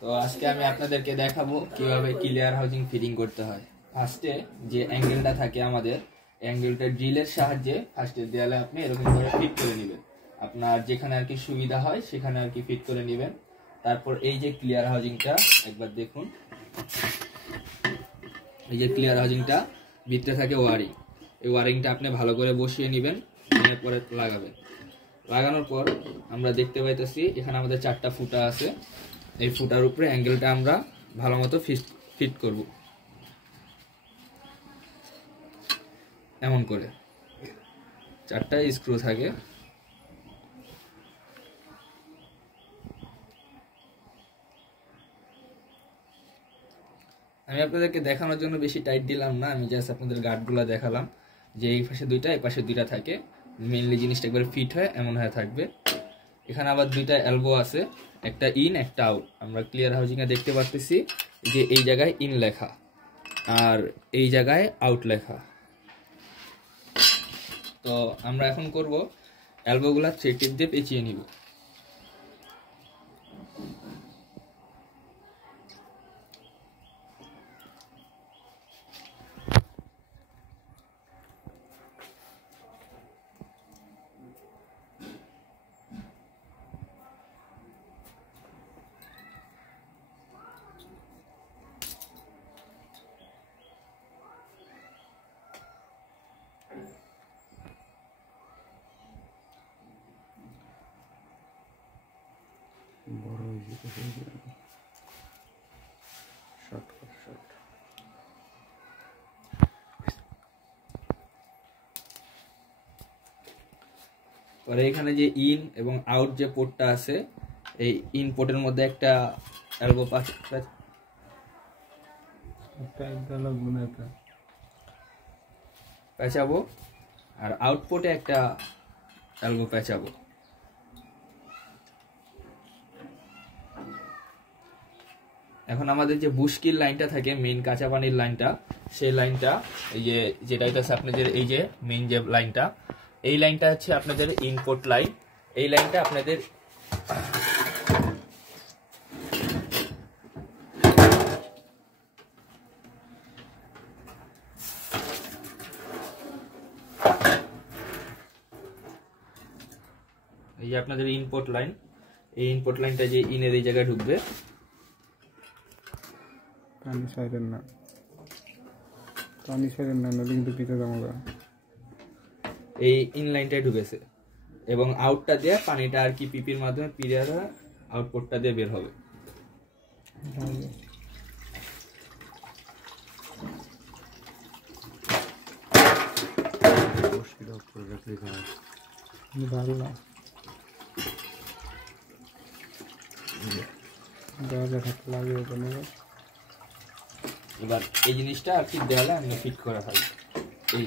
তো আজকে আমি আপনাদেরকে দেখাবো কিভাবে ক্লিয়ার হাউজিং ফিটিং করতে হয়। ফার্স্টে যে অ্যাঙ্গেলটা থাকে আমাদের অ্যাঙ্গেলটা ড্রিলের সাহায্যে ফার্স্টে দেয়ালে আপনি এরকম করে ফিট করে নেবেন। আপনার যেখানে আর কি সুবিধা হয় সেখানে আর কি ফিট করে নেবেন। তারপর এই যে ক্লিয়ার হাউজিংটা একবার দেখুন, এই যে ক্লিয়ার হাউজিংটা ভিতরে থাকে ওয়ারিং, এই ওয়ারিংটা আপনি ভালো করে বসিয়ে নেবেন, এরপরে লাগাবেন। লাগানোর পর আমরা দেখতে পাইতেছি এখানে আমাদের 4টা ফুটা আছে। এই ফুটার উপরে অ্যাঙ্গেলটা আমরা ভালো মতো ফিট করব এমন করে। 4টা স্ক্রু থাকে। আমি আপনাদেরকে দেখানোর জন্য বেশি টাইট দিলাম না, আমি জাস্ট আপনাদের গার্ডগুলো দেখালাম যে এই পাশে 2টা এই পাশে 2টা থাকে। মেইনলি জিনিসটা একবার ফিট হয় এমন হয়ে থাকবে। এখানে আবার 2টা এলবো আছে, একটা ইন একটা আউট। আমরা ক্লিয়ার হাউজিং এ দেখতে পাচ্ছি যে এই জায়গায় ইন লেখা আর এই জায়গায় আউট লেখা। তো আমরা এখন করব এলবোগুলা থ্রেড টিপ দিয়ে পেঁচিয়ে নিব। পরে এখানে যে ইন এবং আউট যে পোর্টটা আছে, এই ইন পোর্টের মধ্যে একটা এলবো পেঁচাবো আর আউটপুটে একটা এলবো পেঁচাবো। এখন আমাদের যে বুশকিল লাইনটা থাকে, মেইন কাঁচা পানির লাইনটা, সেই লাইনটা এই যে যেটা হচ্ছে আপনাদের এই যে মেইন যে লাইনটা, এই লাইনটা হচ্ছে আপনাদের ইনপুট লাইন। এই লাইনটা আপনাদের এই যে আপনাদের ইনপুট লাইন, এই ইনপুট লাইনটা যে ইনের এই জায়গায় ঢুকবে। এই ইন লাইনটাই ঢুকেছে এবং আউটটা দিয়ে পানিটা আর কি পিপির মাধ্যমে পিরিয়া আউটপুটটা দিয়ে বের হবে। এবার এই জিনিসটা আর কি দেওয়ালে আমি ফিট করা হয়। এই